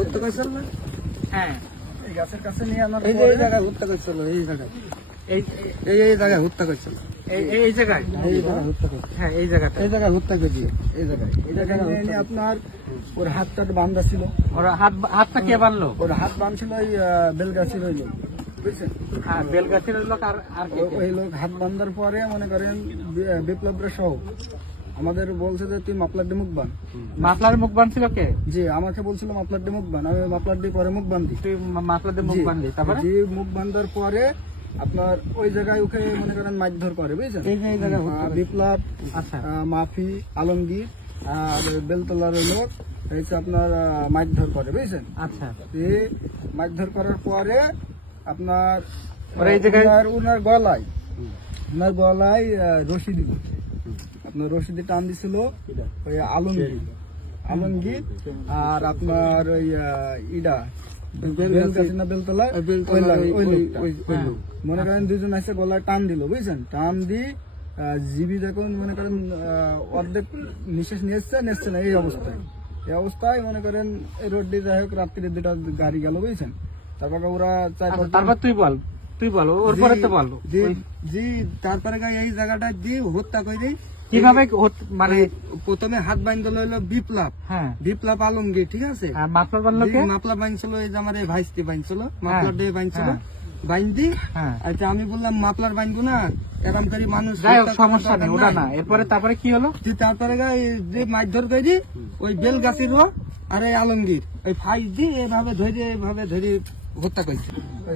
হত্যা করেছিল না? হ্যাঁ, এই গাছের কাছে নিয়ে আমার এই জায়গায় হত্যা করেছিল, এই জায়গায় এই জায়গায় হত্যা করেছিল, এই জায়গায় হত্যা করেছিল। হ্যাঁ, এই জায়গাটা এই জায়গায় হত্যা করেছি, এই জায়গায় নিয়ে আপনার ওর হাতটা বান্ধা ছিল। ওরা হাতটা কে বানলো? ওর হাত বাঁধছিল ওই বেলগাছির ওই লোক, বুঝছেন? হ্যাঁ, বেলগাছির লোক। আর ওই লোক হাত বান্ধার পরে মনে করেন বিপ্লবরা সহ আমাদের বলছে যে তুই মাপলার ডি মুখ বান। মাফলার মুখ বানছিল কে? জি, আমাকে বলছিল মাপলার ডি মুখ বান, আমি মাপলার ডি পরে মুখ বান্ধি। তুই মাফলার দিয়ে মুখ বানলি, তারপরে জি, মুখ বান্ধার পরে আপনার ওই জায়গায় ওকে মনে করেন মারধর করে, বুঝছেন? এই জায়গায় বিপ্লব, আচ্ছা, মাফি, আলমগীর আর বেলতলার ওই লোক হচ্ছে আপনার মারধর করে, বুঝছেন? আচ্ছা। এই মারধর করার পরে আপনার ওরা এই জায়গায় ওনার গলায় রশি দিল, আপনার রশি দিয়ে টান দিছিল ওই আলমগীর আর আপনার ওই ইডা বেলতলা মনে করেন দুজন এসে গলায় টান দিল, বুঝছেন? টান দিয়ে জিবি যখন মনে করেন অর্ধেক নিঃশ্বাস নিচ্ছে না, এই অবস্থায় মনে করেন এই রোড দিয়ে যাই হোক রাত্রির 2টা গাড়ি গেল, বুঝছেন? তারপরে ওরা তারপর তুই বল ওর পরে তো বল। জি, তারপরে এই জায়গাটা দিয়ে হত্যা করে কিভাবে মানে প্রথমে হাত বান্ধল হইলো বিপ্লব আলমগীর, ঠিক আছে? মাফলার বানলো কে? মাফলার বাঁধছিল এই যে আমার এই ভাইস্তি বাঁধছিল, মাফলার দিয়ে বাঁধছিল, বাইন্দি। আচ্ছা, আমি বললাম মাফলার বাঁধবো না, এরকম করে মানুষ সমস্যা নেই, ওটা না। তারপরে কি হলো? তারপরে যে মারধর করে ওই বেলগাছির আর এই আলমগীর ওই ফাইস দিয়ে এভাবে ধরে হত্যা করেছে।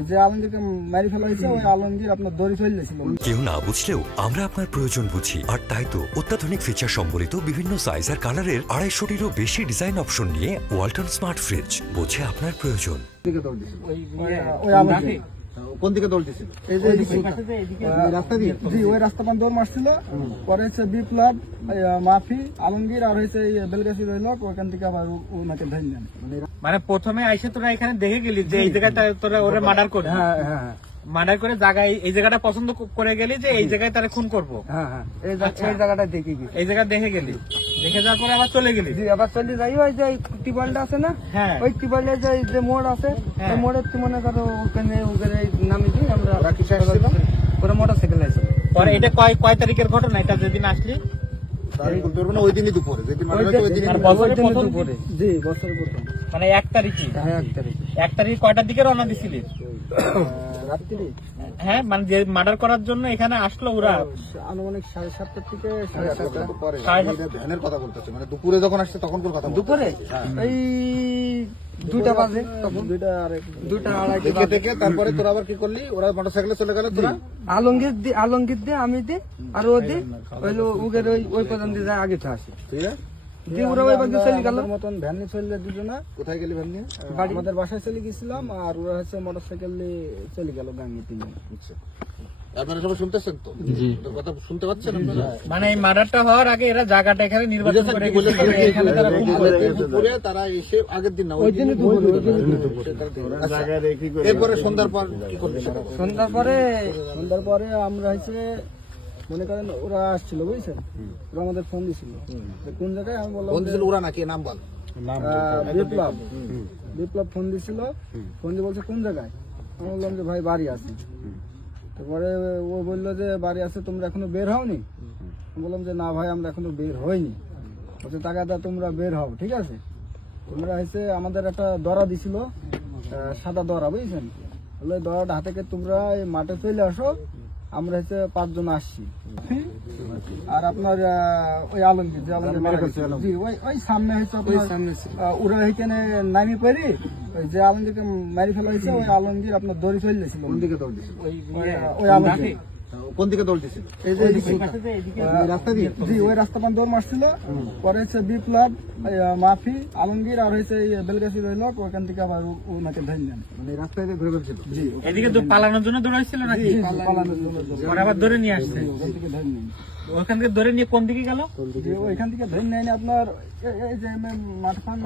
যে আলমগীরকে মারি ফেলা হয়েছে ওই আলমগীর আপনার দড়ি চলেছিল। কেউ না বুঝলেও আমরা আপনার প্রয়োজন বুঝি, আর তাই তো অত্যাধুনিক ফিচার সম্বলিত বিভিন্ন সাইজ আর কালারের 250-টিরও বেশি ডিজাইন অপশন নিয়ে ওয়ালটন স্মার্ট ফ্রিজ বোঝে আপনার প্রয়োজন। কোন দিকে দৌড় দিছিল? রাস্তা দিয়ে। জি, ওই রাস্তা পান দৌড় মারছিল। পরে হচ্ছে বিপ্লব, মাফি, আলমগীর আর হয়েছে বেলগাছি রইল, ওখান থেকে আবার ওনাকে ধরে নেন। মানে প্রথমে আইসে তোরা এখানে দেখে গেলি যে এই জায়গাটা তোরা ওরা মার্ডার করে। হ্যাঁ, মার্ডার করে জায়গায় এই জায়গাটা পছন্দ করে গেলি যে এই জায়গায় তারা খুন করবো। হ্যাঁ, এই জায়গাটা দেখে গেছি। এই জায়গা দেখে গেলি, দেখে যাওয়ার পরে আবার চলে গেলি। জি, আবার চলে যাই ওই যে টিবলটা আছে না, হ্যাঁ, ওই টিবলে যে মোড় আছে, ওই মোড়ের মনে করো ওখানে নামে দিই আমরা। ওরা মোটরসাইকেল আছে। পরে এটা কয় তারিখের ঘটনা? এটা যেদিন আসলি ওই দিনই দুপুরে, জি, বছরের প্রথম মানে 1 তারিখে। হ্যাঁ, 1 তারিখ। 1 তারিখ কয়টার দিকে রওনা দিছিলি? রাত্রি। হ্যাঁ, মানে যে মার্ডার করার জন্য এখানে আসলো ওরা আনুমানিক 7:30 থেকে 7:30 ভ্যানের কথা বলতেছে, মানে দুপুরে যখন আসছে তখন কোন কথা? দুপুরে এই 2টা বাজে, তখন 2:30 থেকে তারপরে তোরা আবার কি করলি? ওরা মোটরসাইকেলে চলে গেল, তোরা আলমগীর দে, আমি দে আর ও দে, হইলো উগের ওই পর্যন্ত যায় আগে তো আসে, ঠিক আছে? ওরা ওই বাজে চলে গেল মতন ভ্যান নিয়ে চলে দুজনা। কোথায় গেলি ভ্যান নিয়ে? আমাদের বাসায় চলে গেছিলাম, আর ওরা হচ্ছে মোটরসাইকেল নিয়ে চলে গেল গাঙ্গে 3 জন। আপনারা সবাই শুনতেছেন তো? কথা শুনতে পাচ্ছেন আপনারা? মানে এই মার্ডারটা হওয়ার আগে এরা জায়গাটা এখানে নির্বাচন করে গেছিল, এখানে তারা খুন করে। দুপুরে তারা এসে আগের দিন না, ওই দিন দুপুরে। এরপরে সন্ধ্যার পর কি করলি? সন্ধ্যার পরে আমরা হচ্ছে মনে করেন ওরা আসছিল, বুঝছেন? ওরা আমাদের ফোন দিছিল কোন জায়গায়। আমি বললাম ওরা নাকি নাম বল। বিপ্লব ফোন দিছিল, ফোন দিয়ে বলছে কোন জায়গায়। আমি বললাম যে ভাই বাড়ি আছে। তারপরে ও বললো যে বাড়ি আছে, তোমরা এখনো বের হওনি? আমি বললাম যে না ভাই, আমরা এখনো বের হইনি। বলছে টাকা দা, তোমরা বের হও, ঠিক আছে? তোমরা হচ্ছে আমাদের একটা দড়া দিছিল, সাদা দড়া, বুঝছেন? বললো দড়াটা হাতে তোমরা এই মাঠে চলে আসো, আমরা হচ্ছে 5 জন আসছি। আর আপনার ওই আলমগীর যে ওই সামনে হচ্ছে ওরা এখানে নামি পারি, যে আলমগীরকে মারি ফেলা হয়েছে, ওই আলমগীর আপনার দড়ি চলে গেছিল। কোন দিকে দৌড় দিছিল? ওই আলমগীর কোন দিকে দৌড় দিছিল? রাস্তা দিয়ে। জি, ওই রাস্তা পান দৌড় মারছিল। পরে হচ্ছে বিপ্লব, মাফি, আলমগীর আর হয়েছে বেলগাছি রইল, ওখান থেকে আবার ওনাকে ধরে নেন। মানে রাস্তায় ঘুরে ফেলছিল। জি, এদিকে পালানোর জন্য দৌড়াইছিল নাকি? পালানোর জন্য আবার ধরে নিয়ে আসছে। ওখান থেকে ধরে নেন। ওখান থেকে ধরে নিয়ে কোন দিকে গেল? ওইখান থেকে ধরে নেন আপনার এই যে মাঠ ফান